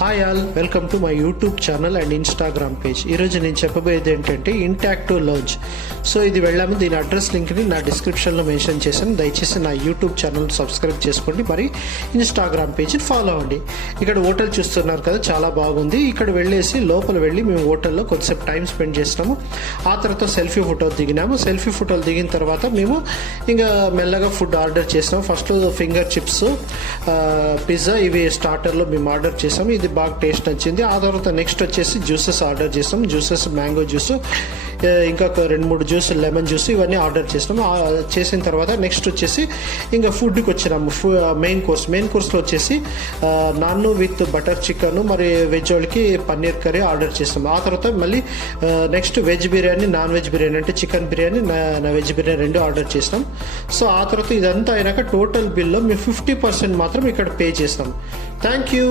Hi all, welcome to my YouTube channel and Instagram page. ఈరోజు నేను చెప్పబోయేది ఏంటంటే ఇంటాక్టివ్ లాంచ్. సో ఇది వెళ్ళాము, దీని అడ్రస్ లింక్ని నా డిస్క్రిప్షన్లో మెన్షన్ చేశాను. దయచేసి నా యూట్యూబ్ ఛానల్ సబ్స్క్రైబ్ చేసుకోండి, మరి ఇన్స్టాగ్రామ్ పేజ్ని ఫాలో అవ్వండి. ఇక్కడ హోటల్ చూస్తున్నారు కదా, చాలా బాగుంది. ఇక్కడ వెళ్ళేసి లోపల వెళ్ళి మేము హోటల్లో కొద్దిసేపు టైం స్పెండ్ చేసినాము. ఆ తర్వాత సెల్ఫీ ఫోటో దిగినాము. సెల్ఫీ ఫోటోలు దిగిన తర్వాత మేము ఇంకా మెల్లగా ఫుడ్ ఆర్డర్ చేసినాము. ఫస్ట్ ఫింగర్ చిప్స్, పిజ్జా, ఇవి స్టార్టర్లో మేము ఆర్డర్ చేసాము. ఇది బాగా టేస్ట్ నచ్చింది. ఆ తర్వాత నెక్స్ట్ వచ్చేసి జ్యూసెస్ ఆర్డర్ చేసాం. జ్యూసెస్ మ్యాంగో జ్యూస్, ఇంకా 2-3 జ్యూస్, లెమన్ జ్యూస్, ఇవన్నీ ఆర్డర్ చేసినాము. చేసిన తర్వాత నెక్స్ట్ వచ్చేసి ఇంకా ఫుడ్కి వచ్చినాము. మెయిన్ కోర్స్లో వచ్చేసి నాన్ విత్ బటర్ చికెన్, మరి వెజ్ వాళ్ళకి పన్నీర్ కర్రీ ఆర్డర్ చేస్తాము. ఆ తర్వాత మళ్ళీ next veg biryani, non veg biryani అంటే chicken biryani, veg biryani 2 order చేసినాం. సో ఆ తర్వాత ఇదంతా అయినాక టోటల్ బిల్లో మేము 50% మాత్రం ఇక్కడ పే చేస్తాం. Thank you.